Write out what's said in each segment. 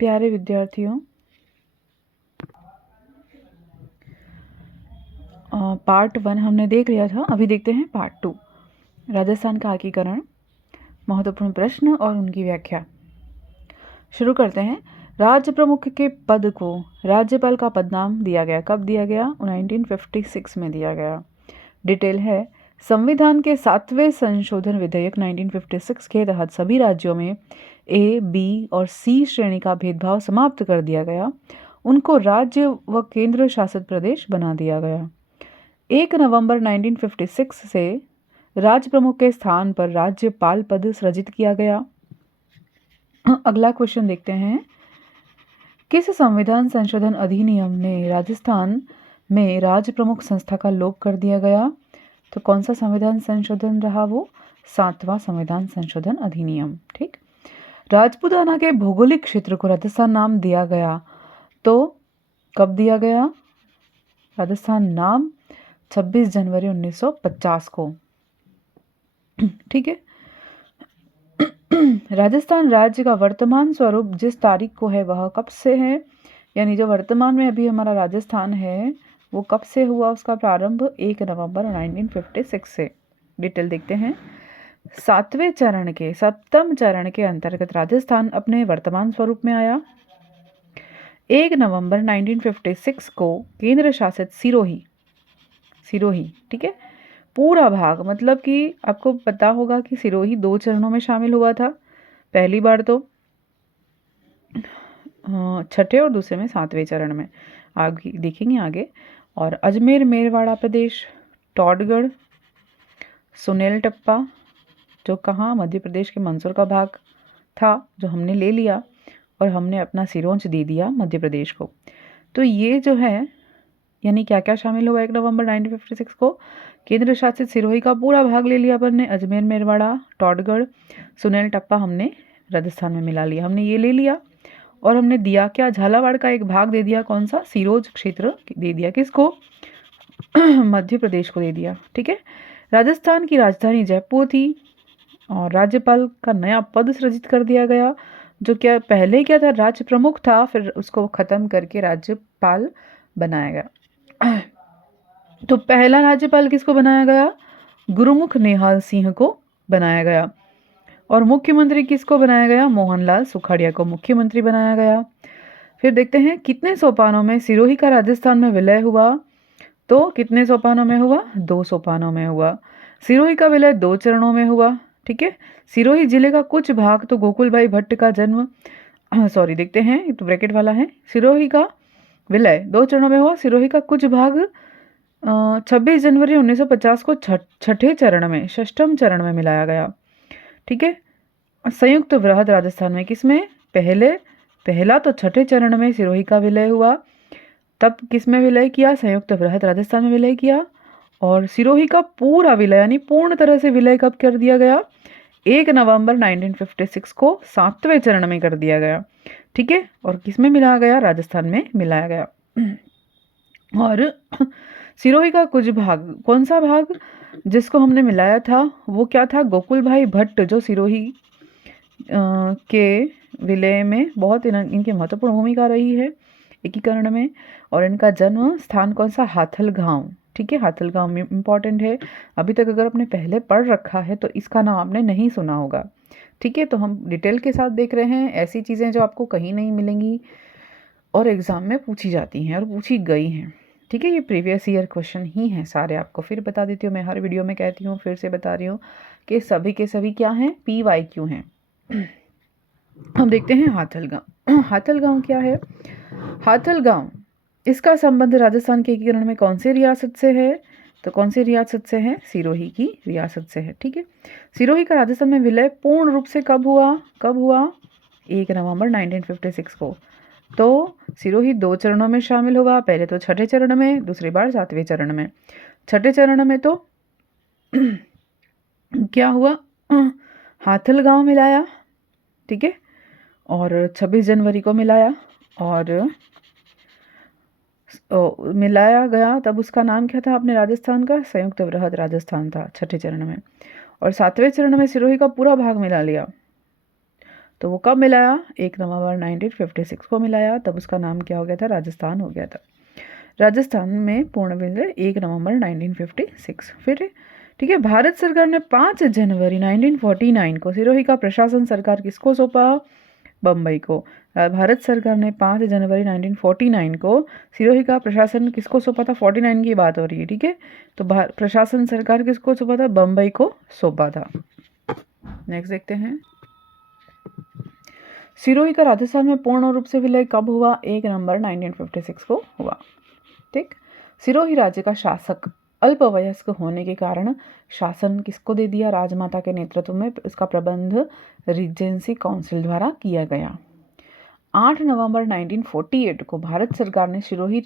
प्यारे विद्यार्थियों, पार्ट 1 हमने देख लिया था। अभी देखते हैं पार्ट 2, राजस्थान का एकीकरण, महत्वपूर्ण प्रश्न और उनकी व्याख्या। शुरू करते हैं। राज्य प्रमुख के पद को राज्यपाल का पदनाम दिया गया। कब दिया गया? 1956 में दिया गया। डिटेल है, संविधान के 7वें संशोधन विधेयक 1956 के तहत सभी राज्यों में ए, बी और सी श्रेणी का भेदभाव समाप्त कर दिया गया। उनको राज्य व केंद्र शासित प्रदेश बना दिया गया। 1 नवंबर 1956 से राज्य प्रमुख के स्थान पर राज्यपाल पद सृजित किया गया। अगला क्वेश्चन देखते हैं। किस संविधान संशोधन अधिनियम ने राजस्थान में राज्य प्रमुख संस्था का लोप कर दिया गया? तो कौन सा संविधान संशोधन रहा वो? 7वां संविधान संशोधन अधिनियम। ठीक। राजपूताना के भौगोलिक क्षेत्र को राजस्थान नाम दिया गया, तो कब दिया गया? राजस्थान नाम 26 जनवरी 1950 को। ठीक है। राजस्थान राज्य का वर्तमान स्वरूप जिस तारीख को है वह कब से है? यानी जो वर्तमान में अभी हमारा राजस्थान है वो कब से हुआ? उसका प्रारंभ 1 नवंबर 1956 से। डिटेल देखते हैं। 7वें चरण के 7वें चरण के अंतर्गत राजस्थान अपने वर्तमान स्वरूप में आया। 1 नवंबर 1956 को केंद्र शासित सिरोही, ठीक है, पूरा भाग, मतलब कि आपको पता होगा कि सिरोही 2 चरणों में शामिल हुआ था। पहली बार तो छठे और दूसरे में 7वें चरण में। आगे देखेंगे आगे। और अजमेर मेरवाड़ा प्रदेश, टॉडगढ़, सुनेल टप्पा, जो कहाँ मध्य प्रदेश के मंदसौर का भाग था, जो हमने ले लिया और हमने अपना सिरोंच दे दिया मध्य प्रदेश को। तो ये जो है, यानी क्या क्या शामिल हुआ 1 नवंबर 1956 को? केंद्र शासित सिरोही का पूरा भाग ले लिया अपन ने। अजमेर मेरवाड़ा, टॉडगढ़, सुनेल टप्पा हमने राजस्थान में मिला लिया। हमने ये ले लिया और हमने दिया क्या? झालावाड़ का एक भाग दे दिया। कौन सा? सिरोंच क्षेत्र दे दिया। किसको? मध्य प्रदेश को दे दिया। ठीक है। राजस्थान की राजधानी जयपुर थी और राज्यपाल का नया पद सृजित कर दिया गया, जो क्या पहले क्या था? राज्य प्रमुख था, फिर उसको खत्म करके राज्यपाल बनाया गया। तो पहला राज्यपाल किसको बनाया गया? गुरुमुख निहाल सिंह को बनाया गया। और मुख्यमंत्री किसको बनाया गया? मोहनलाल सुखाड़िया को मुख्यमंत्री बनाया गया। फिर देखते हैं कितने सोपानों में सिरोही का राजस्थान में विलय हुआ। तो कितने सोपानों में हुआ? 2 सोपानों में हुआ। सिरोही का विलय 2 चरणों में हुआ। ठीक है। सिरोही जिले का कुछ भाग तो गोकुल भाई भट्ट का जन्म देखते हैं, तो ब्रैकेट वाला है। सिरोही का विलय 2 चरणों में हुआ। सिरोही का कुछ भाग 26 जनवरी 1950 को छठे चरण में, षष्ठम चरण में मिलाया गया। ठीक है। संयुक्त वृहद राजस्थान में किसमें? पहला तो छठे चरण में सिरोही का विलय हुआ, तब किसमें विलय किया? संयुक्त वृहद राजस्थान में विलय किया। और सिरोही का पूरा विलय यानी पूर्ण तरह से विलय कब कर दिया गया? 1 नवंबर 1956 को 7वें चरण में कर दिया गया। ठीक है। और किसमें मिलाया गया? राजस्थान में मिलाया गया। और सिरोही का कुछ भाग, कौन सा भाग जिसको हमने मिलाया था वो क्या था? गोकुल भाई भट्ट, जो सिरोही के विलय में बहुत इनकी महत्वपूर्ण भूमिका रही है एकीकरण में। और इनका जन्म स्थान कौन सा? हाथल गांव। ठीक है। हाथल गांव में इम्पॉर्टेंट है। अभी तक अगर आपने पहले पढ़ रखा है तो इसका नाम आपने नहीं सुना होगा। ठीक है। तो हम डिटेल के साथ देख रहे हैं ऐसी चीज़ें जो आपको कहीं नहीं मिलेंगी और एग्ज़ाम में पूछी जाती हैं और पूछी गई हैं। ठीक है। ये प्रीवियस ईयर क्वेश्चन ही हैं सारे। आपको फिर बता देती हूँ, मैं हर वीडियो में कहती हूँ, फिर से बता रही हूँ कि सभी के सभी क्या हैं? PYQ हैं। हम देखते हैं हाथल गांव। हाथल गांव क्या है? हाथल गांव, इसका संबंध राजस्थान के एकीकरण में कौन सी रियासत से है? तो कौन सी रियासत से है? सिरोही की रियासत से है। ठीक है। सिरोही का राजस्थान में विलय पूर्ण रूप से कब हुआ? 1 नवंबर 1956 को। तो सिरोही 2 चरणों में शामिल हुआ। पहले तो छठे चरण में, दूसरी बार 7वें चरण में। छठे चरण में तो क्या हुआ? हाथल गांव मिलाया। ठीक है। और 26 जनवरी को मिलाया और मिलाया गया, तब उसका नाम क्या था अपने राजस्थान का? संयुक्त वृहद राजस्थान था छठे चरण में। और 7वें चरण में सिरोही का पूरा भाग मिला लिया। तो वो कब मिलाया? 1 नवंबर 1956 को मिलाया, तब उसका नाम क्या हो गया था? राजस्थान हो गया था। राजस्थान में पूर्ण विलय 1 नवंबर 1956। फिर ठीक है, भारत सरकार ने 5 जनवरी 1949 को सिरोही का प्रशासन सरकार किसको सौंपा? बम्बई को। भारत सरकार ने 5 जनवरी 1949 को सिरोही का प्रशासन किसको सौंपा था? 49 की बात हो रही है, ठीक है। तो प्रशासन सरकार किसको सौंपा था? बम्बई को सौंपा था। नेक्स्ट देखते हैं, सिरोही का राजस्थान में पूर्ण रूप से विलय कब हुआ? 1 नवंबर 1956 को हुआ। ठीक, सिरोही राज्य का शासक अल्पवयस्क होने के कारण शासन किसको दे दिया? राजमाता के नेतृत्व में इसका प्रबंध रीजेंसी काउंसिल द्वारा किया गया। 8 नवंबर 1948 को भारत सरकार ने सिरोही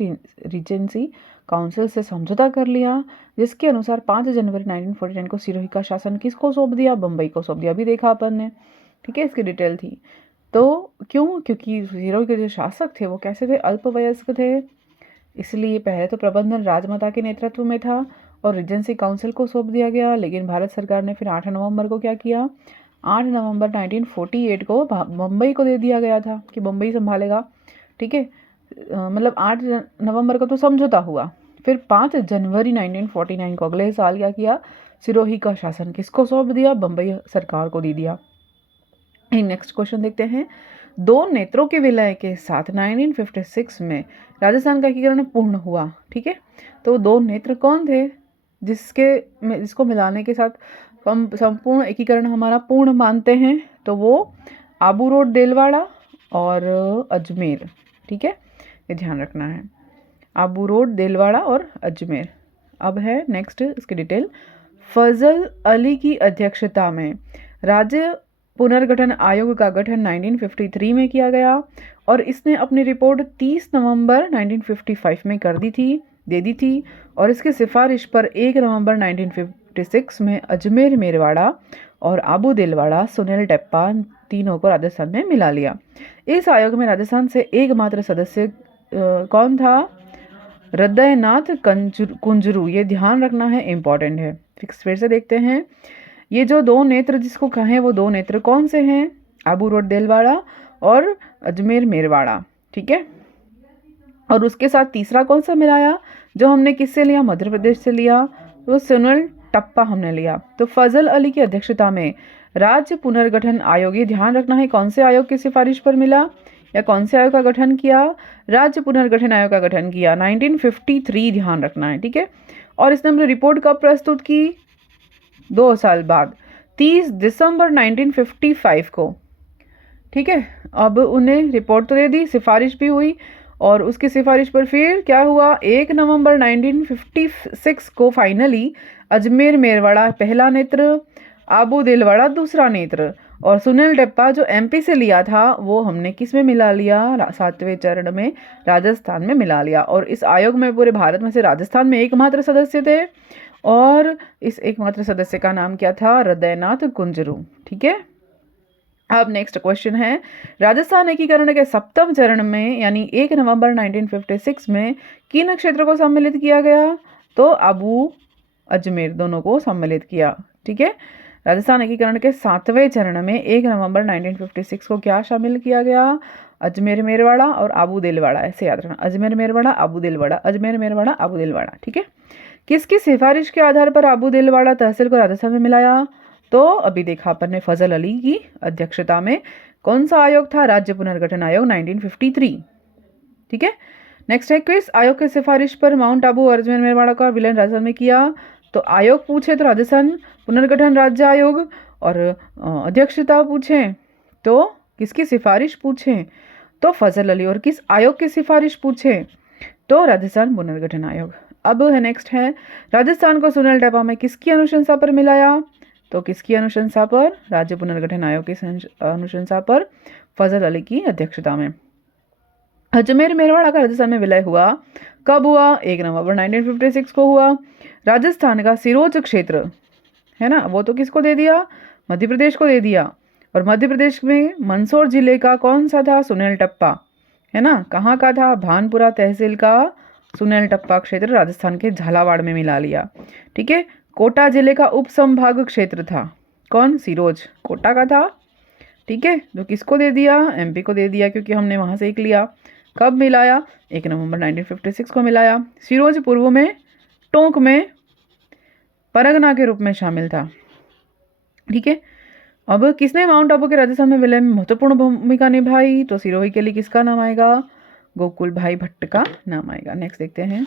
रीजेंसी काउंसिल से समझौता कर लिया, जिसके अनुसार 5 जनवरी 1949 को सिरोही का शासन किसको सौंप दिया? बम्बई को सौंप दिया। अभी देखा अपन ने, ठीक है, इसकी डिटेल थी। तो क्यों? क्योंकि सिरोही के जो शासक थे वो कैसे थे? अल्पवयस्क थे, इसलिए पहले तो प्रबंधन राजमाता के नेतृत्व में था और रीजेंसी काउंसिल को सौंप दिया गया। लेकिन भारत सरकार ने फिर 8 नवंबर को क्या किया? 8 नवंबर 1948 को बम्बई को दे दिया गया था कि बम्बई संभालेगा, ठीक है। मतलब 8 नवंबर को तो समझौता हुआ, फिर 5 जनवरी 1949 को अगले साल क्या किया? सिरोही का शासन किसको सौंप दिया? बम्बई सरकार को दे दिया। नेक्स्ट क्वेश्चन देखते हैं, 2 नेत्रों के विलय के साथ 1956 में राजस्थान का एकीकरण पूर्ण हुआ, ठीक है। तो 2 नेत्र कौन थे जिसको मिलाने के साथ हम संपूर्ण एकीकरण हमारा पूर्ण मानते हैं? तो वो आबू रोड देलवाड़ा और अजमेर, ठीक है, ये ध्यान रखना है। आबू रोड देलवाड़ा और अजमेर। अब है नेक्स्ट इसकी डिटेल, फजल अली की अध्यक्षता में राज्य पुनर्गठन आयोग का गठन 1953 में किया गया और इसने अपनी रिपोर्ट 30 नवंबर 1955 में दे दी थी और इसकी सिफारिश पर 1 नवंबर 1956 में अजमेर मेरवाड़ा और आबू दिलवाड़ा सुनील टप्पा तीनों को राजस्थान में मिला लिया। इस आयोग में राजस्थान से एकमात्र सदस्य कौन था? हृदयनाथ कुंजरू। ये ध्यान रखना है, इंपॉर्टेंट है। फिर से देखते हैं, ये जो 2 नेत्र जिसको कहें वो 2 नेत्र कौन से हैं? आबू रोड देलवाड़ा और अजमेर मेरवाड़ा, ठीक है। और उसके साथ तीसरा कौन सा मिलाया जो हमने किससे लिया? मध्य प्रदेश से लिया, तो सुनील टप्पा हमने लिया। तो फजल अली की अध्यक्षता में राज्य पुनर्गठन आयोग, ये ध्यान रखना है कौन से आयोग की सिफारिश पर मिला या कौन से आयोग का गठन किया? राज्य पुनर्गठन आयोग का गठन किया 1953, ध्यान रखना है, ठीक है। और इसने अपनी रिपोर्ट कब प्रस्तुत की? 2 साल बाद, 30 दिसंबर 1955 को, ठीक है। अब उन्हें रिपोर्ट तो दे दी, सिफारिश भी हुई और उसकी सिफारिश पर फिर क्या हुआ? 1 नवंबर 1956 को फाइनली अजमेर मेरवाड़ा पहला नेत्र, आबू दिलवाड़ा दूसरा नेत्र और सुनील टप्पा जो एमपी से लिया था वो हमने किस में मिला लिया? 7वें चरण में राजस्थान में मिला लिया। और इस आयोग में पूरे भारत में से राजस्थान में एकमात्र सदस्य थे और इस एकमात्र सदस्य का नाम क्या था? हृदयनाथ कुंजरू, ठीक है। अब नेक्स्ट क्वेश्चन है, राजस्थान एकीकरण के 7वें चरण में यानी 1 नवंबर 1956 में किन क्षेत्र को सम्मिलित किया गया? तो आबू अजमेर दोनों को सम्मिलित किया, ठीक है। राजस्थान एकीकरण के 7वें चरण में 1 नवंबर 1956 को क्या शामिल किया गया? अजमेर मेरवाड़ा और आबू दिलवाड़ा, ऐसे याद रखना, अजमेर मेरवाड़ा आबू दिलवाड़ा, अजमेर मेरवाड़ा आबू दिलवाड़ा, ठीक है। किसकी सिफारिश के आधार पर आबू दिलवाड़ा तहसील को राजस्थान में मिलाया? तो अभी देखा अपन ने, फजल अली की अध्यक्षता में कौन सा आयोग था? राज्य पुनर्गठन आयोग 1953, ठीक है। नेक्स्ट है, किस आयोग की सिफारिश पर माउंट आबू और अजमेर मेरवाड़ा का विलय राजस्थान में किया? तो आयोग पूछे तो राजस्थान पुनर्गठन राज्य आयोग और अध्यक्षता पूछे तो किसकी सिफारिश पूछे? तो फजल अली। और किस आयोग की सिफारिश पूछे? तो राजस्थान पुनर्गठन आयोग। अब है नेक्स्ट है, राजस्थान को सुनील टप्पा में किसकी अनुशंसा पर मिलाया? तो किसकी अनुशंसा पर? राज्य पुनर्गठन आयोग की अनुशंसा पर, फजल अली की अध्यक्षता में। अजमेर मेरवाड़ा का राजस्थान में विलय हुआ कब हुआ? 1 नवंबर 1956 को हुआ। राजस्थान का सिरोज क्षेत्र है ना, वो तो किसको दे दिया? मध्य प्रदेश को दे दिया। और मध्य प्रदेश में मंदसौर जिले का कौन सा था? सुनील टप्पा, है ना। कहाँ का था? भानपुरा तहसील का सुनील टप्पा क्षेत्र राजस्थान के झालावाड़ में मिला लिया, ठीक है। कोटा जिले का उप संभाग क्षेत्र था कौन? सिरोज, कोटा का था, ठीक है, तो किसको दे दिया, एमपी को दे दिया, क्योंकि हमने वहाँ से एक लिया। कब मिलाया, 1 नवंबर 1956 को मिलाया। सिरोंज पूर्व में टोंक में परगना के रूप में शामिल था। ठीक है, अब किसने माउंट आबू के राजस्थान में विलय में महत्वपूर्ण भूमिका निभाई, तो सिरोही के लिए किसका नाम आएगा, गोकुल भाई भट्ट का नाम आएगा। नेक्स्ट देखते हैं,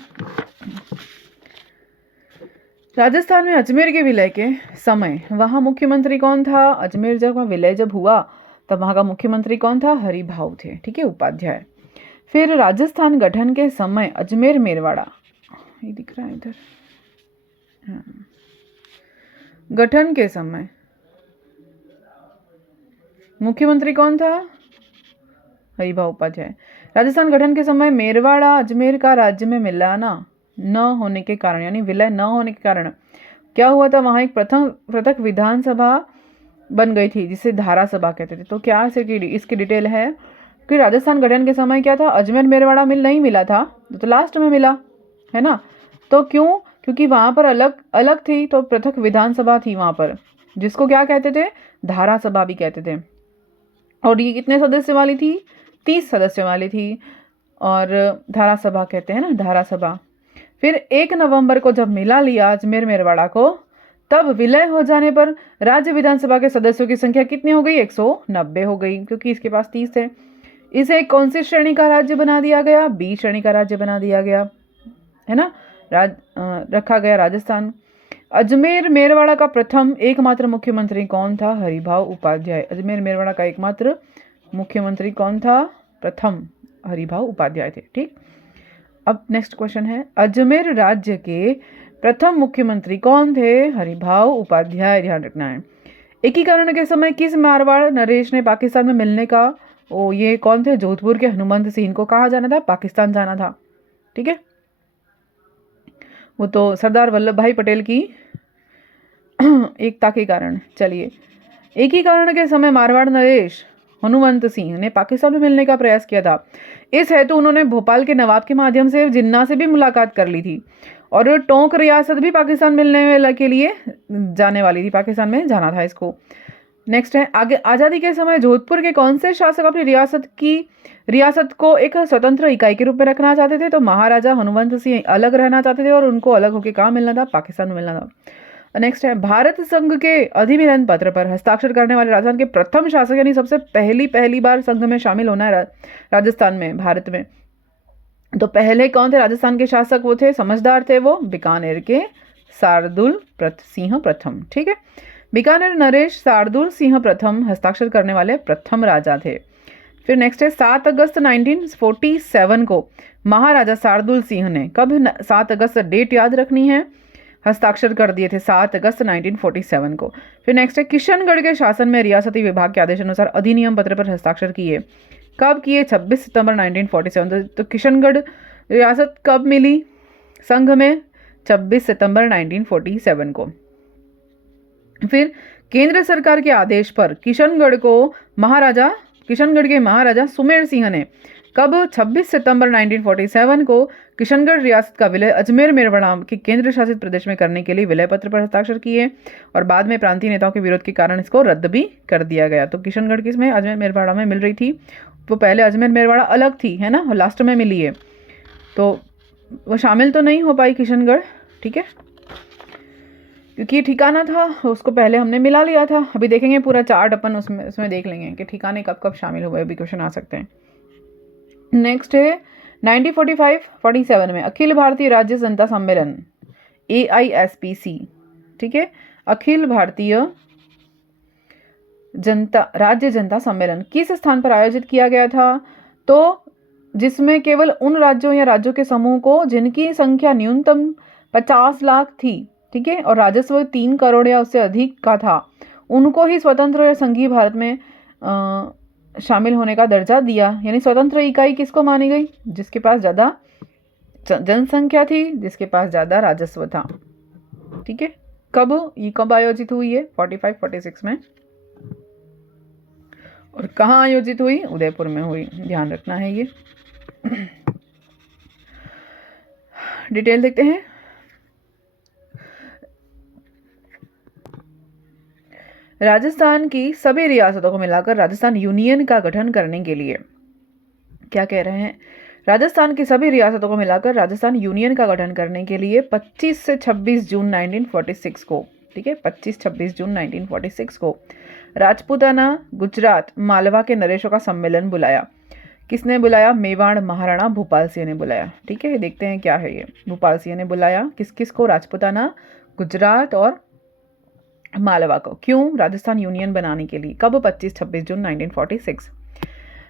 राजस्थान में अजमेर के विलय के समय वहां मुख्यमंत्री कौन था। अजमेर जब विलय जब हुआ तब वहां का मुख्यमंत्री कौन था, हरिभाऊ थे। ठीक है, उपाध्याय। फिर राजस्थान गठन के समय अजमेर मेरवाड़ा, ये दिख रहा है इधर, हाँ, गठन के समय मुख्यमंत्री कौन था, हरिभाऊ उपाध्याय। राजस्थान गठन के समय मेरवाड़ा अजमेर का राज्य में मिलाना न होने के कारण, यानी विलय न होने के कारण क्या हुआ था, वहां एक पृथक विधानसभा बन गई थी जिसे धारा सभा कहते थे। तो क्या इसकी डिटेल है कि राजस्थान गठन के समय क्या था, अजमेर मेरवाड़ा नहीं मिला था, तो लास्ट में मिला है ना। तो क्यों, क्योंकि वहां पर अलग अलग थी, तो पृथक विधानसभा थी वहां पर, जिसको क्या कहते थे, धारा सभा भी कहते थे। और ये कितने सदस्य वाली थी, 30 सदस्य वाली थी, और धारा सभा कहते हैं ना, धारा सभा। फिर 1 नवंबर को जब मिला लिया अजमेर मेरवाड़ा को, तब विलय हो जाने पर राज्य विधानसभा के सदस्यों की संख्या कितनी हो गई, 190 हो गई, क्योंकि इसके पास 30 है। इसे कौन सी श्रेणी का राज्य बना दिया गया, बी श्रेणी का राज्य बना दिया गया, है ना, रखा गया राजस्थान। अजमेर मेरवाड़ा का प्रथम एकमात्र मुख्यमंत्री कौन था, हरिभाऊ उपाध्याय। अजमेर मेरवाड़ा का एकमात्र मुख्यमंत्री कौन था, प्रथम हरिभाऊ उपाध्याय थे। ठीक, अब नेक्स्ट क्वेश्चन है, अजमेर राज्य के प्रथम मुख्यमंत्री कौन थे, हरिभाऊ उपाध्याय। ध्यान रखना है। एकीकरण के समय किस मारवाड़ नरेश ने पाकिस्तान में मिलने का, ये कौन थे, जोधपुर के हनुमंत सिंह को कहाँ जाना था, पाकिस्तान जाना था। ठीक है, वो तो सरदार वल्लभ भाई पटेल की एकता के कारण। चलिए, एकीकरण के समय मारवाड़ नरेश हनुमंत सिंह ने पाकिस्तान में मिलने का प्रयास किया था। इस हेतु उन्होंने भोपाल के नवाब के माध्यम से जिन्ना से भी मुलाकात कर ली थी, और टोंक रियासत भी पाकिस्तान मिलने के लिए जाने वाली थी, पाकिस्तान में जाना था इसको। नेक्स्ट है, आगे आज़ादी के समय जोधपुर के कौन से शासक अपनी रियासत को एक स्वतंत्र इकाई के रूप में रखना चाहते थे, तो महाराजा हनुमंत सिंह अलग रहना चाहते थे, और उनको अलग होकर कहाँ मिलना था, पाकिस्तान में मिलना था। नेक्स्ट है, भारत संघ के अधिनिवेदन पत्र पर हस्ताक्षर करने वाले राजस्थान के प्रथम शासक, यानी सबसे पहली बार संघ में शामिल होना है राजस्थान में, भारत में, तो पहले कौन थे राजस्थान के शासक, वो थे, समझदार थे वो, बीकानेर के शार्दुल सिंह प्रथम। ठीक है, बीकानेर नरेश शार्दुल सिंह प्रथम हस्ताक्षर करने वाले प्रथम राजा थे। फिर नेक्स्ट है, 7 अगस्त 1947 को महाराजा शार्दुल सिंह ने, कब 7 अगस्त, डेट याद रखनी है, हस्ताक्षर कर दिए थे 7 अगस्त 1947 को। फिर नेक्स्ट है, किशनगढ़ के शासन में रियासती विभाग के आदेश अनुसार अधिनियम पत्र पर हस्ताक्षर किए, कब किए, 26 सितंबर 1947। तो किशनगढ़ रियासत कब मिली संघ में, 26 सितंबर 1947 को। फिर केंद्र सरकार के आदेश पर किशनगढ़ के महाराजा सुमेर सिंह ने कब, 26 सितंबर 1947 को किशनगढ़ रियासत का विलय अजमेर मेरवाड़ा के केंद्र शासित प्रदेश में करने के लिए विलय पत्र पर हस्ताक्षर किए, और बाद में प्रांतीय नेताओं के विरोध के कारण इसको रद्द भी कर दिया गया। तो किशनगढ़ किसमें, अजमेर मेरवाड़ा में मिल रही थी, तो पहले अजमेर मेरवाड़ा अलग थी, है ना, लास्ट में मिली है, तो वो शामिल तो नहीं हो पाई किशनगढ़। ठीक है, क्योंकि ठिकाना था, उसको पहले हमने मिला लिया था। अभी देखेंगे पूरा चार्ट अपन, उसमें देख लेंगे कि ठिकाने कब कब शामिल हुए, अभी क्वेश्चन आ सकते हैं। नेक्स्ट है, 1945-47 में अखिल भारतीय राज्य जनता सम्मेलन, AISPC, ठीक है, अखिल भारतीय राज्य जनता सम्मेलन किस स्थान पर आयोजित किया गया था, तो जिसमें केवल उन राज्यों या राज्यों के समूह को जिनकी संख्या न्यूनतम 50 लाख थी, ठीक है, और राजस्व 3 करोड़ या उससे अधिक का था, उनको ही स्वतंत्र या संघीय भारत में शामिल होने का दर्जा दिया। यानी स्वतंत्र इकाई किसको मानी गई, जिसके पास ज़्यादा जनसंख्या थी, जिसके पास ज़्यादा राजस्व था। ठीक है, कब आयोजित हुई है, 45-46 में, और कहाँ आयोजित हुई, उदयपुर में हुई, ध्यान रखना है ये। डिटेल देखते हैं। राजस्थान की सभी रियासतों को मिलाकर राजस्थान यूनियन का गठन करने के लिए, क्या कह रहे हैं, राजस्थान की सभी रियासतों को मिलाकर राजस्थान यूनियन का गठन करने के लिए 25 से 26 जून 1946 को, ठीक है, 25-26 जून 1946 को राजपूताना, गुजरात, मालवा के नरेशों का सम्मेलन बुलाया। किसने बुलाया? मेवाड़ महाराणा भूपाल सिंह ने बुलाया। ठीक है, देखते हैं क्या है ये। भूपाल सिंह ने बुलाया किस किस को? राजपूताना, गुजरात और मालवा को। क्यों? राजस्थान यूनियन बनाने के लिए। कब? 25-26 जून 1946।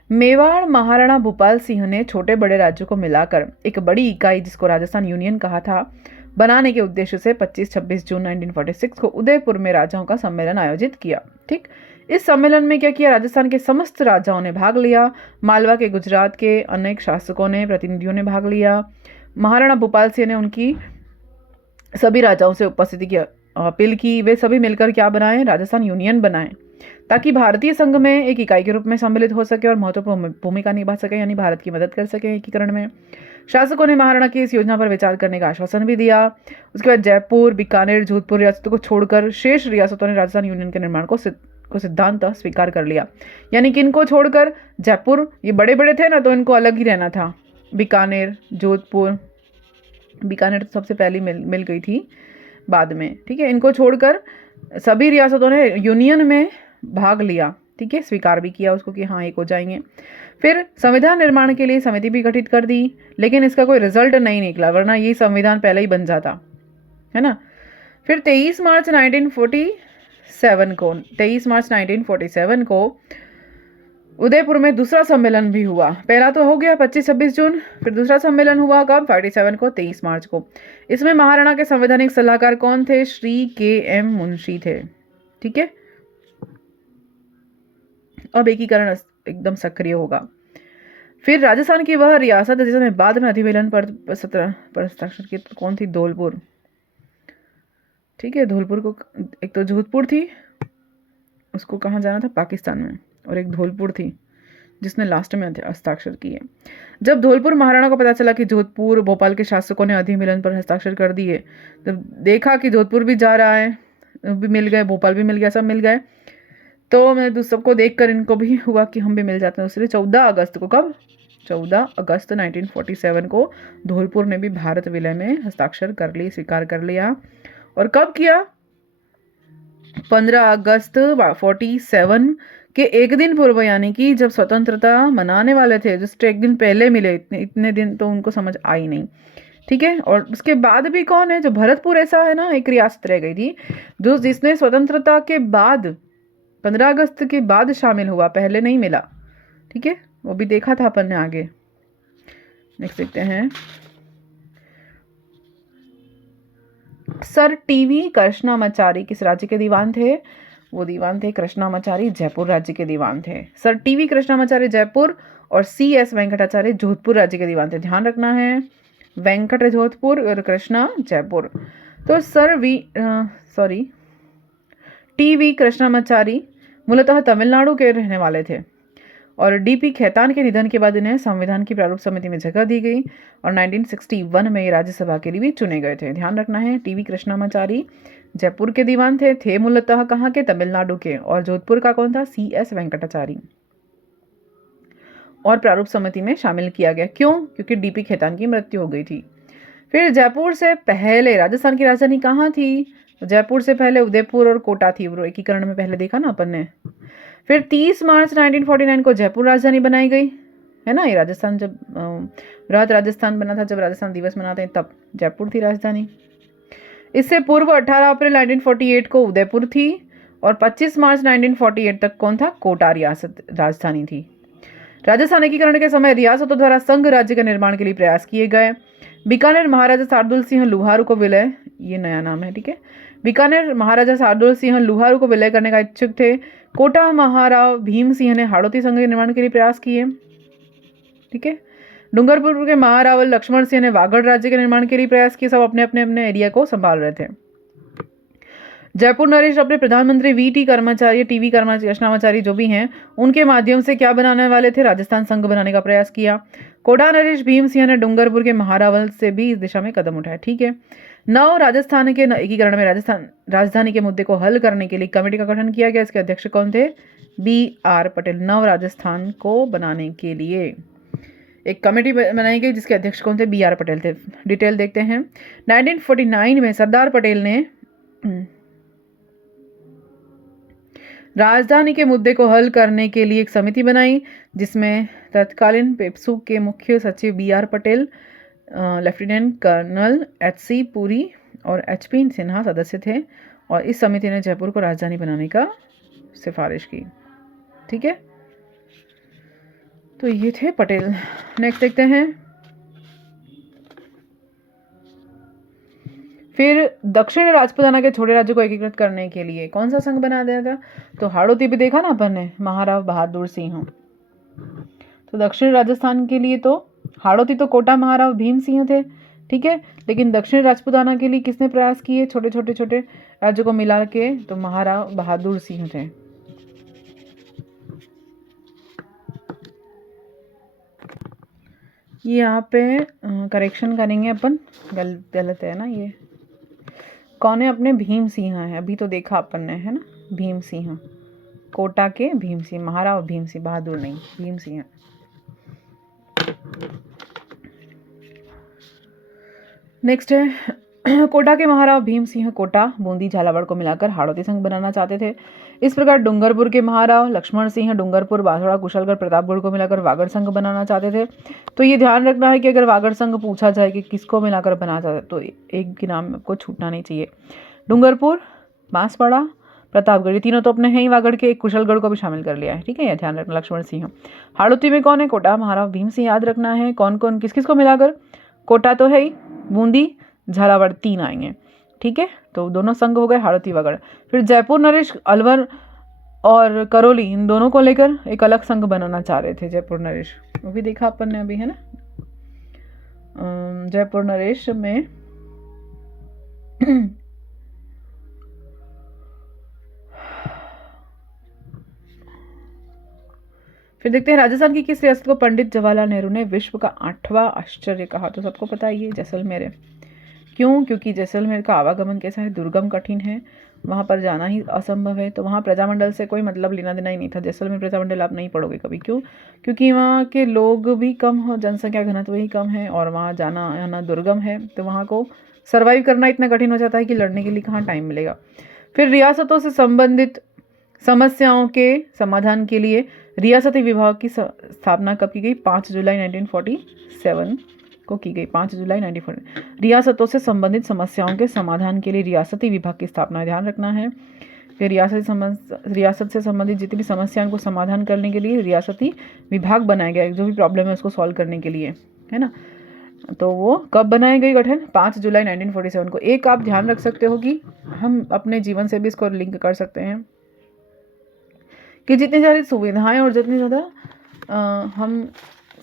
मेवाड़ महाराणा भूपाल सिंह ने छोटे बड़े राज्यों को मिलाकर एक बड़ी इकाई, जिसको राजस्थान यूनियन कहा था, बनाने के उद्देश्य से 25-26 जून 1946 को उदयपुर में राजाओं का सम्मेलन आयोजित किया। ठीक, इस सम्मेलन में क्या किया? राजस्थान के समस्त राजाओं ने भाग लिया। मालवा के, गुजरात के अनेक शासकों ने, प्रतिनिधियों ने भाग लिया। महाराणा भूपाल सिंह ने उनकी सभी राजाओं से उपस्थिति की अपील की। वे सभी मिलकर क्या बनाएं? राजस्थान यूनियन बनाएं, ताकि भारतीय संघ में एक इकाई के रूप में सम्मिलित हो सके और महत्वपूर्ण भूमिका निभा सके, यानी भारत की मदद कर सके एकीकरण में। शासकों ने महाराणा की इस योजना पर विचार करने का आश्वासन भी दिया। उसके बाद जयपुर, बीकानेर, जोधपुर रियासतों को छोड़कर शेष रियासतों ने राजस्थान यूनियन के निर्माण को सिद्धांत स्वीकार कर लिया। यानी किनको छोड़कर? जयपुर, ये बड़े बड़े थे ना, तो इनको अलग ही रहना था। बीकानेर, जोधपुर, बीकानेर तो सबसे पहले मिल गई थी बाद में। ठीक है, इनको छोड़कर सभी रियासतों ने यूनियन में भाग लिया। ठीक है, स्वीकार भी किया उसको कि हाँ एक हो जाएंगे। फिर संविधान निर्माण के लिए समिति भी गठित कर दी, लेकिन इसका कोई रिजल्ट नहीं निकला, वरना ये संविधान पहले ही बन जाता, है ना। फिर 23 मार्च 1947 को उदयपुर में दूसरा सम्मेलन भी हुआ। पहला तो हो गया 25-26 जून, फिर दूसरा सम्मेलन हुआ कब? 47 को, 23 मार्च को। इसमें महाराणा के संवैधानिक सलाहकार कौन थे? श्री के.एम. मुंशी थे। ठीक है, अब एकीकरण एकदम सक्रिय होगा। फिर राजस्थान की वह रियासत जिसने बाद में अधिवेशन पर हस्ताक्षर किए, तो कौन थी? धौलपुर। ठीक है, धौलपुर को, एक तो जोधपुर थी, उसको कहाँ जाना था? पाकिस्तान में, और एक धौलपुर थी जिसने लास्ट में हस्ताक्षर किए। जब धौलपुर महाराणा को पता चला कि जोधपुर, भोपाल के शासकों ने अधिवेशन पर हस्ताक्षर कर दिए, जब देखा कि जोधपुर भी जा रहा है, भी मिल गए, भोपाल भी मिल गया, सब मिल गए, तो मैं सबको देखकर इनको भी हुआ कि हम भी मिल जाते हैं। इसलिए 14 अगस्त को, कब? 14 अगस्त 1947 को धौलपुर ने भी भारत विलय में हस्ताक्षर कर लिए, स्वीकार कर लिया। और कब किया? 15 अगस्त 47 के एक दिन पूर्व, यानी कि जब स्वतंत्रता मनाने वाले थे, जस्ट एक दिन पहले मिले। इतने दिन तो उनको समझ आई नहीं। ठीक है, और उसके बाद भी कौन है? जो भरतपुर ऐसा है ना, एक रियासत रह गई थी जो जिसने स्वतंत्रता के बाद 15 अगस्त के बाद शामिल हुआ, पहले नहीं मिला। ठीक है, वो भी देखा था अपन ने आगे। नेक्स्ट देखते हैं। सर टीवी कृष्णामाचारी किस राज्य के दीवान थे? वो दीवान थे कृष्णामाचारी, जयपुर राज्य के दीवान थे। सर टीवी कृष्णामाचारी जयपुर और CS वेंकटाचार्य जोधपुर राज्य के दीवान थे। ध्यान रखना है, वेंकट जोधपुर और कृष्णा जयपुर। तो टीवी कृष्णामाचारी मूलतः तमिलनाडु के रहने वाले थे, और DP खेतान के निधन के बाद इन्हें संविधान की प्रारूप समिति में जगह दी गई, और 1961 में ये राज्यसभा के लिए भी चुने गए थे। ध्यान रखना है, टीवी कृष्णामाचारी जयपुर के दीवान थे मूलतः कहाँ के? तमिलनाडु के। और जोधपुर का कौन था? CS वेंकटाचारी। और प्रारूप समिति में शामिल किया गया। क्यों? क्योंकि DP खेतान की मृत्यु हो गई थी। फिर जयपुर से पहले राजस्थान की राजधानी कहाँ थी? जयपुर से पहले उदयपुर और कोटा थी, वो एकीकरण में पहले देखा ना अपन ने। फिर 30 मार्च 1949 को जयपुर राजधानी बनाई गई, है ना। ये राजस्थान जब बृहद राजस्थान बना था, जब राजस्थान दिवस मनाते हैं, तब जयपुर थी राजधानी। इससे पूर्व 18 अप्रैल 1948 को उदयपुर थी, और 25 मार्च 1948 तक कौन था? कोटा रियासत राजधानी थी। राजस्थान एकीकरण के समय रियासतों द्वारा संघ राज्य के निर्माण के लिए प्रयास किए गए। बीकानेर महाराजा शार्दुल सिंह लुहारू को विलय, ये नया नाम है, ठीक है। बीकानेर महाराजा शार्दुल सिंह लुहारू को विलय करने का इच्छुक थे। कोटा महाराव भीम सिंह ने हाड़ौती संघ के निर्माण के लिए प्रयास किए। ठीक है, डूंगरपुर के महारावल लक्ष्मण सिंह ने वागड़ राज्य के निर्माण के लिए प्रयास किए। सब अपने अपने एरिया को संभाल रहे थे। जयपुर नरेश अपने प्रधानमंत्री टीवी कृष्णामाचारी जो भी हैं, उनके माध्यम से क्या बनाने वाले थे? राजस्थान संघ बनाने का प्रयास किया। कोटा नरेश भीम सिंह ने डूंगरपुर के महारावल से भी इस दिशा में कदम उठाए। ठीक है, नव राजस्थान के एकीकरण में राजधानी के मुद्दे को हल करने के लिए कमेटी का गठन किया गया। इसके अध्यक्ष कौन थे? B.R. पटेल। नव राजस्थान को बनाने के लिए एक कमेटी बनाई गई जिसके अध्यक्ष कौन थे? B.R. पटेल थे। डिटेल देखते हैं। 1949 में सरदार पटेल ने राजधानी के मुद्दे को हल करने के लिए एक समिति बनाई जिसमें तत्कालीन पेप्सू के मुख्य सचिव B.R. Patel, lieutenant colonel H.C. Puri और H.P. सिन्हा सदस्य थे और इस समिति ने जयपुर को राजधानी बनाने का सिफारिश की। ठीक है, तो ये थे पटेल। नेक्स्ट देखते हैं। फिर दक्षिण राजपूताना के छोटे राज्य को एकीकृत करने के लिए कौन सा संघ बना दिया था? तो हाड़ौती भी देखा ना अपन ने, महाराव बहादुर सिंह। तो दक्षिण राजस्थान के लिए तो हाड़ौती तो कोटा महाराव भीम सिंह थे, ठीक है, लेकिन दक्षिण राजपूताना के लिए किसने प्रयास किए? छोटे छोटे राज्यों को मिला के, तो महाराव बहादुर सिंह थे। ये यहाँ पे करेक्शन करेंगे अपन, गलत है ना ये। कौन है अपने? भीम सिंह है, अभी तो देखा अपन ने, है ना, भीम सिंह, कोटा के भीम सिंह, महाराव भीम सिंह, बहादुर नहीं, भीम सिंह। नेक्स्ट है कोटा के महाराव भीम सिंह कोटा, बूंदी, झालावाड़ को मिलाकर हाड़ौती संघ बनाना चाहते थे। इस प्रकार डूंगरपुर के महाराव लक्ष्मण सिंह डूंगरपुर, बांसवाड़ा, कुशलगढ़, प्रतापगढ़ को मिलाकर वागड़ संघ बनाना चाहते थे। तो ये ध्यान रखना है कि अगर वागड़ संघ पूछा जाए कि किसको मिलाकर बनाना चाहते तो एक के नाम को छूटना नहीं चाहिए। डूंगरपुर, बांसवाड़ा, प्रतापगढ़, ये तीनों तो अपने हैं ही वागड़ के, एक कुशलगढ़ को भी शामिल कर लिया है। ठीक है, यह ध्यान रखना। लक्ष्मण सिंह। हाड़ौती में कौन है? कोटा महाराव भीम सिंह। याद रखना है कौन कौन किस किस को मिलाकर। कोटा तो है ही, बूंदी, झालावाड़, 3 आएंगे। ठीक है, तो दोनों संघ हो गए हाड़ौती वागड़। फिर जयपुर, नरेश, अलवर और करौली, इन दोनों को लेकर एक अलग संघ बनाना चाह रहे थे। जयपुर नरेश, वो भी देखा अपन ने अभी, है ना। जयपुर नरेश में फिर देखते हैं राजस्थान की किस रियासत को पंडित जवाहरलाल नेहरू ने विश्व का 8वां आश्चर्य कहा? तो सबको पता है ये जैसलमेर है। क्यों? क्योंकि जैसलमेर का आवागमन कैसा है? दुर्गम, कठिन है, वहाँ पर जाना ही असंभव है। तो वहाँ प्रजामंडल से कोई मतलब लेना देना ही नहीं था। जैसलमेर प्रजामंडल आप नहीं पढ़ोगे कभी। क्यों? क्योंकि वहाँ के लोग भी कम हो, जनसंख्या घनत्व ही कम है और वहाँ जाना आना दुर्गम है, तो वहाँ को सर्वाइव करना इतना कठिन हो जाता है कि लड़ने के लिए कहाँ टाइम मिलेगा। फिर रियासतों से संबंधित समस्याओं के समाधान के लिए रियासती विभाग की स्थापना कब की गई? 5 जुलाई 1947 को की गई। 5 जुलाई 1940। रियासतों से संबंधित समस्याओं के समाधान के लिए रियासती विभाग की स्थापना ध्यान रखना है। फिर रियासत से संबंधित जितनी भी समस्याओं को समाधान करने के लिए रियासती विभाग बनाया गया, जो भी प्रॉब्लम है उसको सॉल्व करने के लिए, है ना। तो वो कब बनाई गई गठन? 5 जुलाई 1947 को। एक आप ध्यान रख सकते हो कि हम अपने जीवन से भी इसको लिंक कर सकते हैं कि जितनी सारी सुविधाएं और जितनी ज़्यादा हम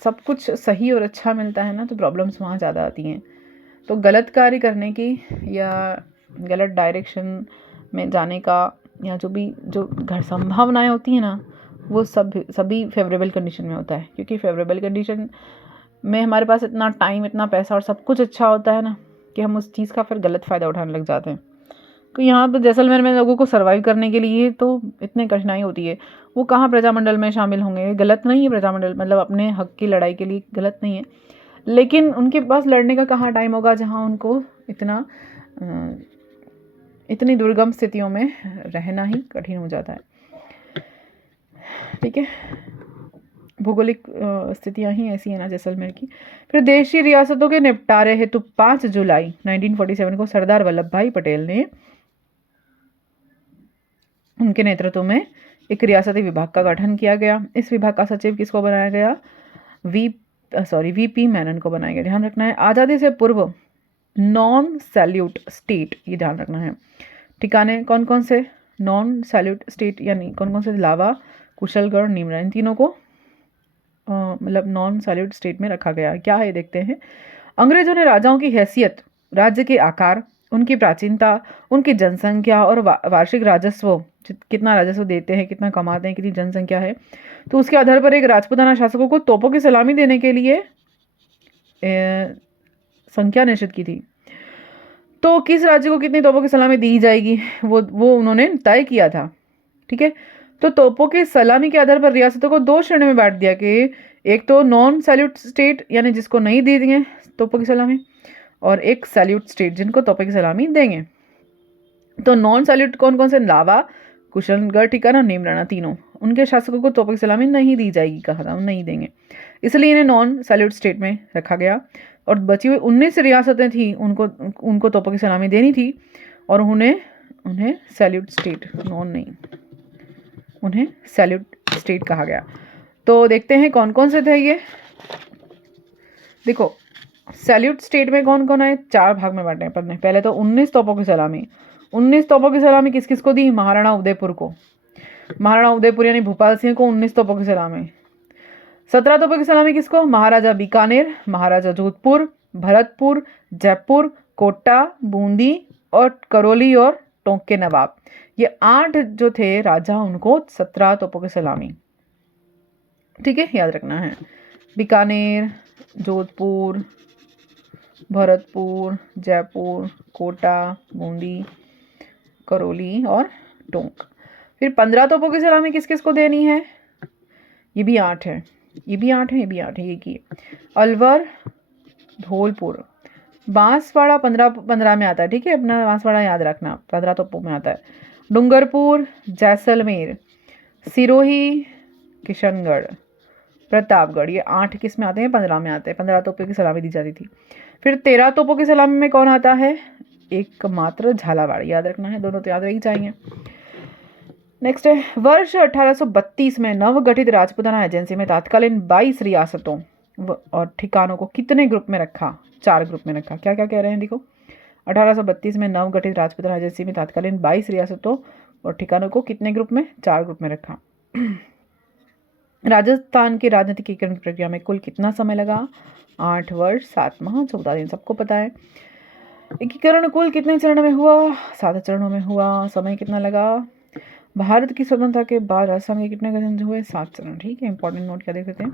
सब कुछ सही और अच्छा मिलता है ना, तो प्रॉब्लम्स वहाँ ज़्यादा आती हैं। तो गलत कार्य करने की या गलत डायरेक्शन में जाने का या जो घर संभावनाएं होती हैं ना, वो सभी फेवरेबल कंडीशन में होता है। क्योंकि फेवरेबल कंडीशन में हमारे पास इतना टाइम, इतना पैसा और सब कुछ अच्छा होता है ना कि हम उस चीज़ का फिर गलत फ़ायदा उठाने लग जाते हैं। तो यहाँ पर जैसलमेर में लोगों को सर्वाइव करने के लिए तो इतनी कठिनाई होती है, वो कहाँ प्रजामंडल में शामिल होंगे? गलत नहीं है प्रजामंडल, मतलब अपने हक की लड़ाई के लिए गलत नहीं है, लेकिन उनके पास लड़ने का कहाँ टाइम होगा जहाँ उनको इतनी दुर्गम स्थितियों में रहना ही कठिन हो जाता है। ठीक है, भौगोलिक स्थितियाँ ही ऐसी है ना जैसलमेर की। फिर देशी रियासतों के निपटारे हेतु 5 जुलाई 1947 को सरदार वल्लभ भाई पटेल ने उनके नेतृत्व में एक रियासती विभाग का गठन किया गया। इस विभाग का सचिव किसको बनाया गया? वीपी मेनन को बनाया गया। ध्यान रखना है आज़ादी से पूर्व नॉन सैल्यूट स्टेट, ये ध्यान रखना है। ठिकाने कौन कौन से? नॉन सैल्यूट स्टेट यानी कौन कौन से? लावा, कुशलगढ़, निमरा, इन तीनों को मतलब नॉन सैल्यूट स्टेट में रखा गया। क्या है देखते हैं। अंग्रेजों ने राजाओं की हैसियत, राज्य के आकार, उनकी प्राचीनता, उनकी जनसंख्या और वार्षिक राजस्व, कितना राजस्व देते हैं, कितना कमाते हैं, कितनी जनसंख्या है, तो उसके आधार पर एक राजपूताना शासकों को तोपों की सलामी देने के लिए संख्या निश्चित की थी। तो किस राज्य को कितनी तोपों की सलामी दी जाएगी वो उन्होंने तय किया था। ठीक है, तो तोपों की सलामी के आधार पर रियासतों को दो श्रेणी में बांट दिया कि एक तो नॉन सैल्यूट स्टेट यानी जिसको नहीं दी देंगे तोपों की सलामी, और एक सैल्यूट स्टेट जिनको तोपों की सलामी देंगे। तो नॉन सैल्यूट कौन कौन से? लावा, कुशलगढ़, ठिकाना, नीमराना, तीनों। उनके शासकों को तोपों की सलामी नहीं दी जाएगी, कहा था नहीं देंगे, इसलिए इन्हें नॉन सैल्यूट स्टेट में रखा गया। और बची हुई 19 रियासतें थी उनको तोपों की सलामी देनी थी, और उन्हें सैल्यूट स्टेट, नॉन नहीं, उन्हें सैल्यूट स्टेट कहा गया। तो देखते हैं कौन कौन से थे ये। देखो सैल्यूट स्टेट में कौन कौन आए, 4 भाग में बांटे हैं। पहले तो 19 तोपों की सलामी। 19 तोपों की सलामी किस किस को दी? महाराणा उदयपुर को। महाराणा उदयपुर यानी भोपाल सिंह को 19 तोपों की सलामी। 17 तोपों की सलामी किसको? महाराजा बीकानेर, महाराजा जोधपुर, भरतपुर, जयपुर, कोटा, बूंदी और करौली और टोंक के नवाब। ये 8 जो थे राजा, उनको 17 तोपों की सलामी। ठीक है, याद रखना है। बीकानेर, जोधपुर, भरतपुर, जयपुर, कोटा, बूंदी, करौली और टोंक। फिर 15 तोपों की सलामी किस किस को देनी है? ये भी 8 है, ये भी 8 है, ये भी 8 है, ये की अलवर, धौलपुर, बांसवाड़ा 15 में आता है। ठीक है, अपना बांसवाड़ा याद रखना, 15 तोपों में आता है। डूंगरपुर, जैसलमेर, सिरोही, किशनगढ़, प्रतापगढ़, ये 8 किस में आते हैं? 15 में आते हैं। 15 तोपों की सलामी दी जाती थी। फिर 13 तोपों की सलामी में कौन आता है? एकमात्र झालावाड़, याद रखना है, दोनों तो याद रही चाहिए। नेक्स्ट है, वर्ष 1832 में नवगठित राजपूताना एजेंसी में तात्कालीन 22 रियासतों और ठिकानों को कितने ग्रुप में रखा? 4 ग्रुप में रखा। क्या क्या कह रहे हैं देखो, 1832 में नवगठित राजपूताना एजेंसी में तात्कालीन 22 रियासतों और ठिकानों को कितने ग्रुप में? 4 ग्रुप में रखा। राजस्थान की राजनीतिक एकीकरण प्रक्रिया में कुल कितना समय लगा? 8 वर्ष 7 माह 14 दिन, सबको पता है। एकीकरण कुल कितने चरण में हुआ? 7 चरणों में हुआ। समय कितना लगा? भारत की स्वतंत्रता के बाद राजस्थान के कितने गठन हुए? 7 चरण। ठीक है, इंपॉर्टेंट नोट क्या देख लेते हैं।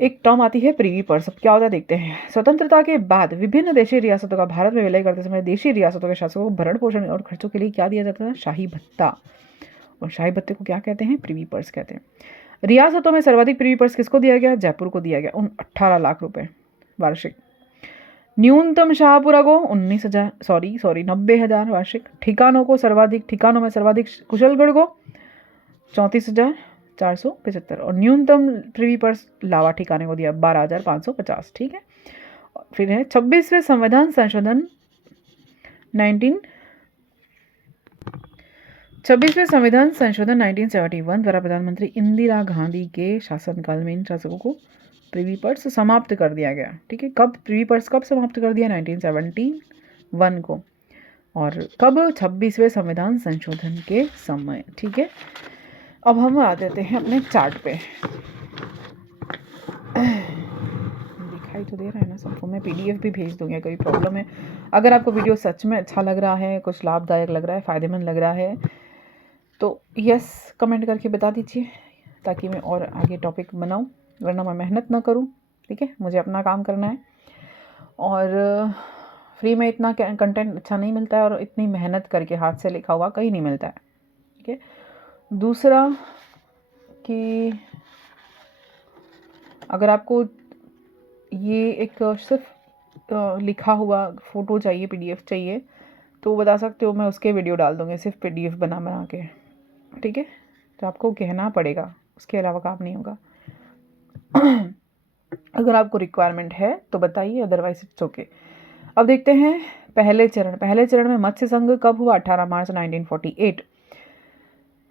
एक टर्म आती है प्रीवी पर्स, अब क्या होता है देखते हैं। स्वतंत्रता के बाद विभिन्न देशी रियासतों का भारत में विलय करते समय देशी रियासतों के शासकों को भरण पोषण और खर्चों के लिए क्या दिया जाता था? शाही भत्ता। और शाही भत्ते को क्या कहते हैं? प्रीवी पर्स कहते हैं। रियासतों में सर्वाधिक प्रीवी पर्स किसको दिया गया? जयपुर को दिया गया, 18 लाख रुपए वार्षिक। न्यूनतम शाहपुरा को 90,000 वार्षिक। ठिकानों में सर्वाधिक कुशलगढ़ को 34,475 और न्यूनतम प्रीवी पर्स लावा ठिकाने को दिया 12,550। ठीक है, फिर है 26वें संविधान संशोधन 1971 द्वारा प्रधानमंत्री इंदिरा गांधी के शासनकाल में इन शासकों को प्रीवी पर्स समाप्त कर दिया गया। ठीक है, कब प्रीवी पर्स कब समाप्त कर दिया? 1971 को। और कब? 26वें संविधान संशोधन के समय। ठीक है, अब हम आ जाते हैं अपने चार्ट पे। दिखाई तो दे रहा है ना सबको? मैं PDF भी भेज दूंगी, कोई प्रॉब्लम है? अगर आपको वीडियो सच में अच्छा लग रहा है, कुछ लाभदायक लग रहा है, फ़ायदेमंद लग रहा है, तो यस कमेंट करके बता दीजिए, ताकि मैं और आगे टॉपिक बनाऊं, वरना मैं मेहनत ना करूं। ठीक है, मुझे अपना काम करना है, और फ्री में इतना कंटेंट अच्छा नहीं मिलता है, और इतनी मेहनत करके हाथ से लिखा हुआ कहीं नहीं मिलता है। ठीक है, दूसरा कि अगर आपको ये एक सिर्फ लिखा हुआ फ़ोटो चाहिए, PDF चाहिए, तो बता सकते हो, मैं उसके वीडियो डाल दूँगी, सिर्फ PDF बना के। ठीक है, तो आपको कहना पड़ेगा, उसके अलावा काम नहीं होगा। अगर आपको रिक्वायरमेंट है तो बताइए, अदरवाइज इट्स ओके। अब देखते हैं पहले चरण में मत्स्य संघ कब हुआ? 18 मार्च 1948।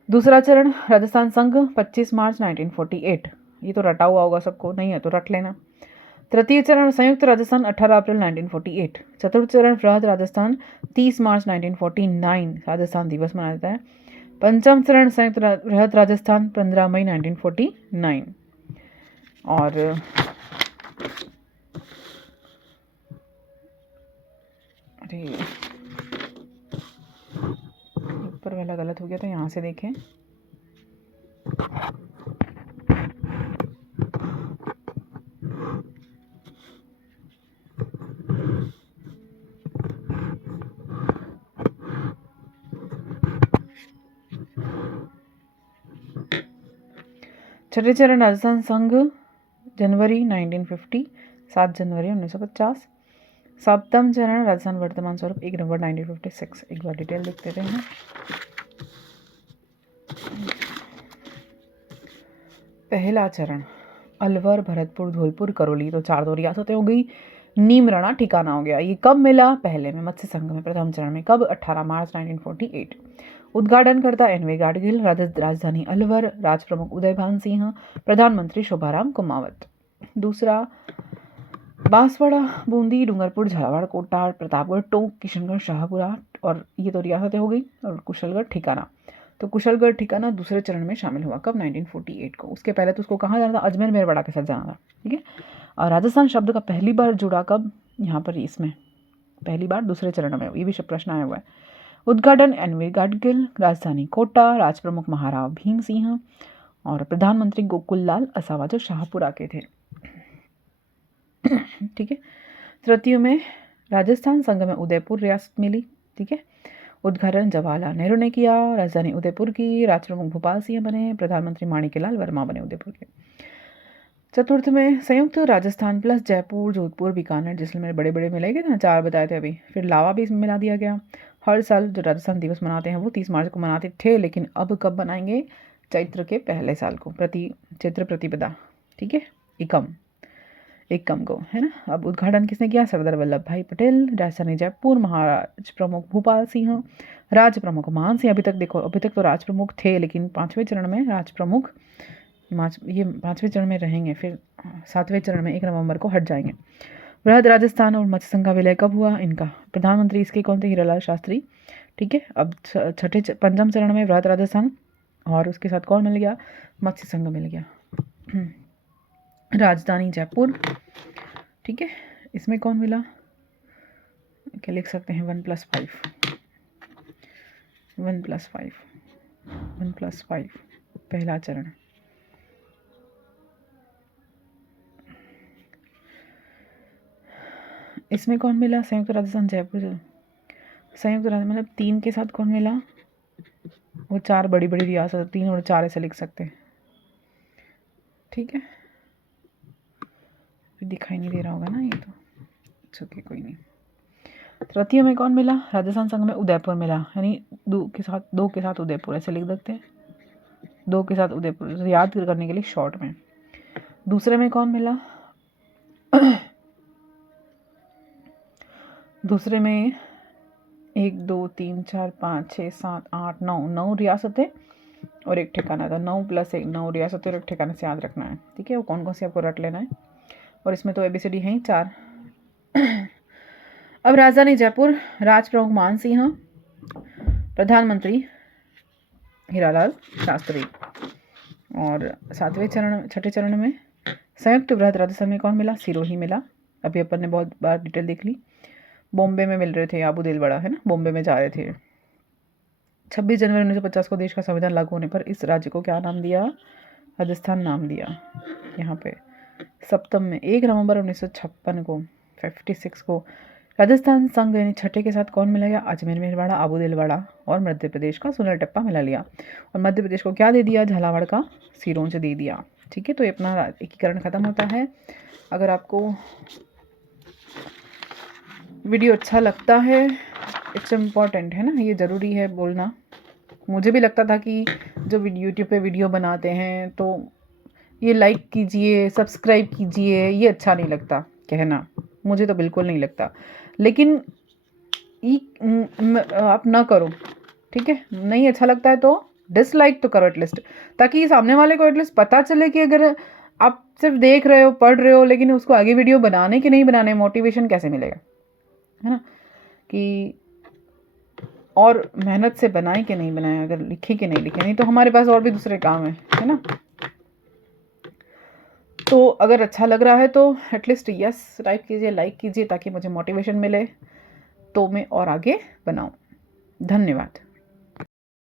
दूसरा चरण राजस्थान संघ 25 मार्च 1948। ये तो रटा हुआ होगा सबको, नहीं है तो रट लेना। तृतीय चरण संयुक्त राजस्थान 18 अप्रैल 1948। चतुर्थ चरण बृहद राजस्थान 30 मार्च 1949, राजस्थान दिवस मनाया जाता है। पंचम चरण संयुक्त बृहद राजस्थान 15 मई 1949। और अरे ऊपर वाला गलत हो गया, तो यहाँ से देखें। छठे चरण राजस्थान संघ जनवरी 1950, 7 जनवरी 1950। सप्तम चरण राजस्थान वर्तमान स्वरूप 1 नवंबर 1956। एक बार डिटेल लिख देते हैं। पहला चरण अलवर, भरतपुर, धौलपुर, करौली, तो 4 दो रियासतें हो गई। नीमराणा ठिकाना हो गया। ये कब मिला? पहले में मत्स्य संघ में प्रथम चरण में। कब? 18 मार्च 1948। उद्घाटन करता एनवे गाडगिल, राजधानी अलवर, राज प्रमुख उदयभान सिंह, प्रधानमंत्री शोभाराम कुमावत। दूसरा बांसवाड़ा, बूंदी, डूंगरपुर, झालावाड़, कोटा, प्रतापगढ़, टोंक, किशनगढ़, शाहपुरा, और ये तो रियासतें हो गई। और कुशलगढ़ ठिकाना, तो कुशलगढ़ ठिकाना दूसरे चरण में शामिल हुआ। कब? 1948 को। उसके पहले तो उसको कहाँ जाना था? अजमेर मेरवाड़ा के साथ जाना था। ठीक है। और राजस्थान शब्द का पहली बार जुड़ा कब? यहाँ पर इसमें पहली बार दूसरे चरण में। ये भी प्रश्न आया हुआ है। उद्घाटन एनवे गाडगिल, राजधानी कोटा, राज प्रमुख महाराव भीम सिंह और प्रधानमंत्री गोकुललाल असावा जो शाहपुरा के थे। ठीक है। तृतीय में राजस्थान संघ में उदयपुर रियासत मिली। ठीक है। उद्घाटन जवाहरलाल नेहरू ने किया। राजधानी उदयपुर की, राज प्रमुख भोपाल सिंह बने, प्रधानमंत्री माणिक्यलाल वर्मा बने उदयपुर के। चतुर्थ में संयुक्त राजस्थान प्लस जयपुर, जोधपुर, बीकानेर, जैसलमेर बड़े बड़े मिले गए ना, 4 बताए थे अभी। फिर लावा भी इसमें मिला दिया गया। हर साल जो राजस्थान दिवस मनाते हैं वो 30 मार्च को मनाते थे, लेकिन अब कब बनाएंगे? चैत्र के पहले साल को, चैत्र प्रतिपदा। ठीक है। एकम को, है ना। अब उद्घाटन किसने किया? सरदार वल्लभ भाई पटेल। राजधानी जयपुर, महाराज प्रमुख भूपाल सिंह, राज प्रमुख मान सिंह। अभी तक देखो, अभी तक तो राज प्रमुख थे, लेकिन 5वें चरण में राज प्रमुख, ये 5वें चरण में रहेंगे, फिर 7वें चरण में 1 नवंबर को हट जाएंगे। बृहद राजस्थान और मत्स्य संघ का विलय कब हुआ? इनका प्रधानमंत्री इसके कौन थे? हीरालाल शास्त्री। ठीक है। अब पंचम चरण में बृहद राजस्थान और उसके साथ कौन मिल गया? मत्स्य संघ मिल गया। राजधानी जयपुर। ठीक है। इसमें कौन मिला? क्या लिख सकते हैं? 1+5 पहला चरण। इसमें कौन मिला? संयुक्त राजस्थान जयपुर। संयुक्त राजस्थान मतलब 3 के साथ कौन मिला? वो 4 बड़ी बड़ी रियासत, 3 और 4 ऐसे लिख सकते हैं। ठीक है। दिखाई नहीं दे रहा होगा ना ये तो, ओके कोई नहीं। तृतीय में कौन मिला? राजस्थान संघ में उदयपुर मिला, यानी 2 के साथ उदयपुर ऐसे लिख सकते हैं। 2 के साथ उदयपुर याद करने के लिए शॉर्ट में। दूसरे में कौन मिला? दूसरे में 1 2 3 4 5 6 7 8 9 रियासतें और 1 ठिकाना था। 9 + 1 9 रियासतें और 1 ठिकाने से याद रखना है। ठीक है। वो कौन कौन से आपको रट लेना है। और इसमें तो ABCD हैं 4। अब राजधानी जयपुर, राज प्रमुख मान सिंह, प्रधानमंत्री हीरालाल शास्त्री। और छठे चरण में संयुक्त बृहद राजस्थान में कौन मिला? सिरोही मिला। अभी अपन ने बहुत बार डिटेल देख ली। बॉम्बे में मिल रहे थे, आबू दिलवाड़ा, है ना, बॉम्बे में जा रहे थे। 26 जनवरी 1950 को देश का संविधान लागू होने पर इस राज्य को क्या नाम दिया? राजस्थान नाम दिया। यहाँ पे सप्तम में 1 नवंबर 1956 को 56 को राजस्थान संघ यानी छठे के साथ कौन मिला गया? अजमेर मेरवाड़ा, आबू दिलवाड़ा और मध्य प्रदेश का सुनेल टप्पा मिला लिया। और मध्य प्रदेश को क्या दे दिया? झालावाड़ का सिरोंज दे दिया। ठीक है। तो ये अपना एकीकरण खत्म होता है। अगर आपको वीडियो अच्छा लगता है, इट्स इम्पॉर्टेंट, है ना, ये ज़रूरी है बोलना। मुझे भी लगता था कि जो यूट्यूब पे वीडियो बनाते हैं तो ये लाइक कीजिए, सब्सक्राइब कीजिए, ये अच्छा नहीं लगता कहना, मुझे तो बिल्कुल नहीं लगता। लेकिन आप ना करो। ठीक है। नहीं अच्छा लगता है तो डिसलाइक तो करो एटलीस्ट, ताकि सामने वाले को एटलीस्ट पता चले कि अगर आप सिर्फ देख रहे हो, पढ़ रहे हो, लेकिन उसको आगे वीडियो बनाने के नहीं बनाने, मोटिवेशन कैसे मिलेगा, है ना, कि और मेहनत से बनाए कि नहीं बनाए, अगर लिखे कि नहीं लिखे। नहीं तो हमारे पास और भी दूसरे काम है ना। तो अगर अच्छा लग रहा है तो एटलीस्ट यस टाइप कीजिए, लाइक कीजिए, ताकि मुझे मोटिवेशन मिले तो मैं और आगे बनाऊं। धन्यवाद।